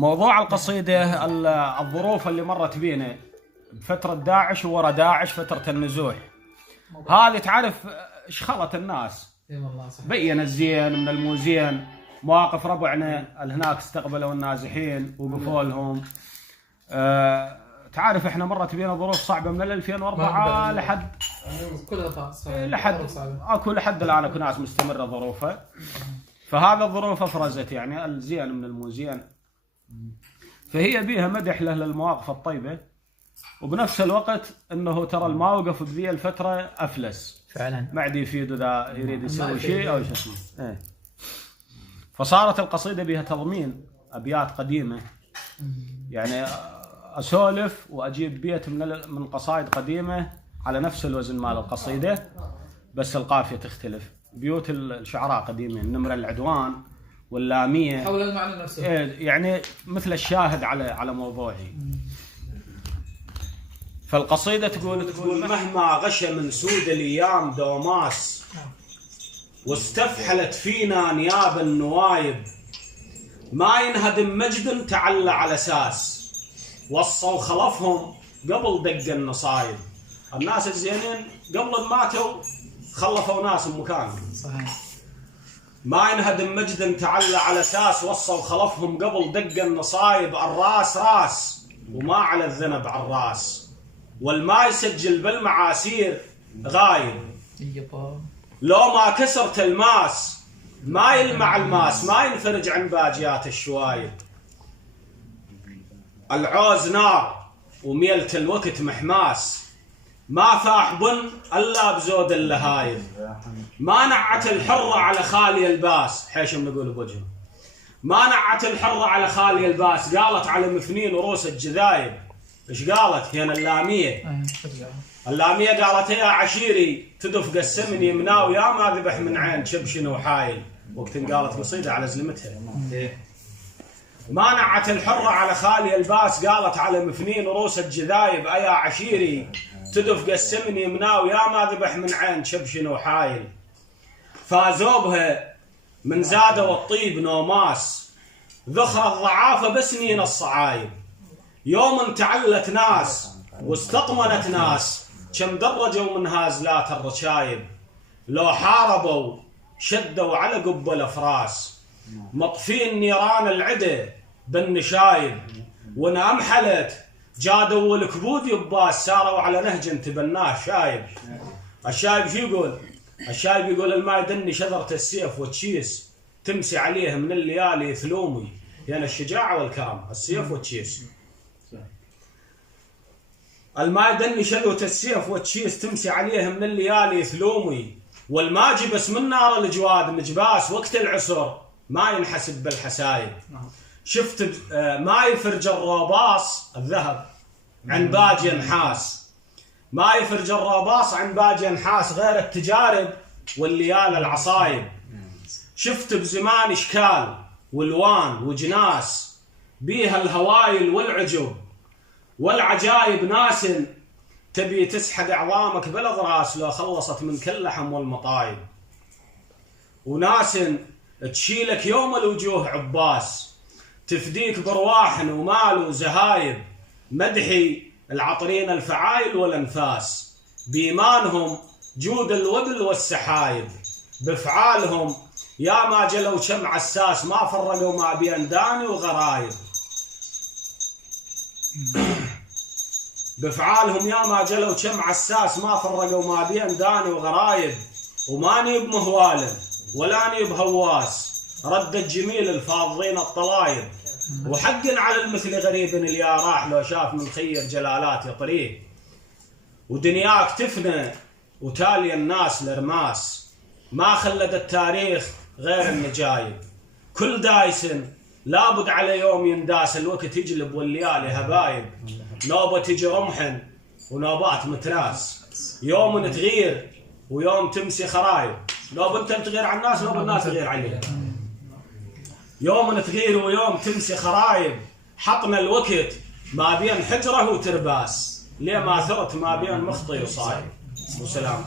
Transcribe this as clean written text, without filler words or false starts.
موضوع القصيدة الظروف اللي مرت بينا فترة داعش وورا داعش فترة النزوح هذه تعرف ايش خلت الناس. بين الزين من الموزين، مواقف ربعنا اللي هناك استقبلوا النازحين وقفوا لهم. تعرف احنا مرت بينا ظروف صعبة من 2004 لحد الان اكو ناس مستمرة ظروفها. فهذا الظروف افرزت يعني الزين من الموزين، فهي بيها مدح له للمواقف الطيبة، وبنفس الوقت انه ترى الموقف بذي الفترة افلس فعلا، ما عاد يفيد اذا يريد يسوي شيء او شو اسمه. فصارت القصيدة بها تضمين ابيات قديمة، يعني اسولف واجيب بيت من قصائد قديمة على نفس الوزن مال القصيدة، بس القافية تختلف. بيوت الشعراء قديمين، نمر العدوان واللامية حول المعنى نفسه، يعني مثل الشاهد على موضوعي. فالقصيدة تقول مهما غشى من سود الايام دوماس، واستفحلت فينا نياب النوايب، ما ينهدم مجد تعلى على اساس، وصوا خلفهم قبل دق النصايب. الناس الزينين قبل ماتوا خلفوا ناس بمكانهم. صحيح. ما ينهدم مجد تعلى على اساس، وصوا خلفهم قبل دق النصايب. الراس راس وما على الذنب على الراس، والما يسجل بالمعاسير غايب. لو ما كسرت الماس ما يلمع الماس، ما ينفرج عن باجيات الشوايب. العوز نار وميلة الوقت محماس، ما فاح بن الا بزود اللهايب. ما نعت الحرة على خالي الباس، حيشم نقول بوجهه. ما نعت الحرة على خالي الباس، قالت على مفنين وروس الجذايب. ايش قالت هنا اللامية؟ اللامية قالت يا عشيري تدف قسمني مناوي، يا ما ذبح من عين شبشن وحايل. وقت قالت قصيدة على زلمتها. ما نعت الحرة على خالي الباس، قالت على مفنين وروس الجذايب. ايا عشيري تدف قسمني مناوي، يا ما ذبح من عين شبشن وحايل. فازوا بها من زادة والطيب نوماس، ذخر الضعافة بسنين الصعايب. يوم تعلت ناس واستطمنت ناس، كم درجوا من هازلات الرشايب. لو حاربوا شدوا على قب الافراس، مطفين نيران العدة بالنشايب. وانأمحلت جادوا الكبود يباس، ساروا على نهج تبناه شايب. الشايب شو يقول؟ الشايب يقول الما يدني شذرة السيف وتشيس، تمسي عليه من الليالي ثلومي. يعني الشجاعة والكرم، السيف والتشيس. الما يدني شذوة السيف وتشيس، تمسي عليه من الليالي ثلومي. والما جبس من نار الجواد مجباس، وقت العسر ما ينحسب بالحسايب. شفت ما يفرج الروباص الذهب عن باجي نحاس، ما يفرج الروباص عن باجي نحاس، غير التجارب والليال العصايب. شفت بزمان اشكال والوان وجناس، بيها الهوايل والعجب والعجايب. ناس تبي تسحق اعظامك بالاضراس، لو خلصت من كل لحم والمطايب. وناس تشيلك يوم الوجوه عباس، تفديك برواح ومال وزهايب. مدحي العطرين الفعايل والانفاس، بإيمانهم جود الوبل والسحايب. بفعالهم يا ما جلوا شمع الساس، ما فرقوا ما بين داني وغرايب. بفعالهم يا ما جلوا شمع الساس، ما فرقوا ما بين داني وغرايب. وماني بمهوال ولاني بهواس، رد الجميل الفاضين الطلايب. وحق على المثل غريب اليا راح، لو شاف من خير جلالات يطريه. ودنياك تفنى وتالي الناس لرماس، ما خلد التاريخ غير النجايب. كل دايس لابد على يوم ينداس، الوقت يجلب والليالي هبايب. نوبة تجي رمح ونوبات متراس، يوم تغير ويوم تمسي خرايب. نوب انت تغير على الناس، نوب الناس تغير عليك. يوم تغير ويوم تمسي خرايب. حطنا الوقت ما بين حجرة وترباس، ليه ما ثرت ما بين مخطي وصايب. وسلام.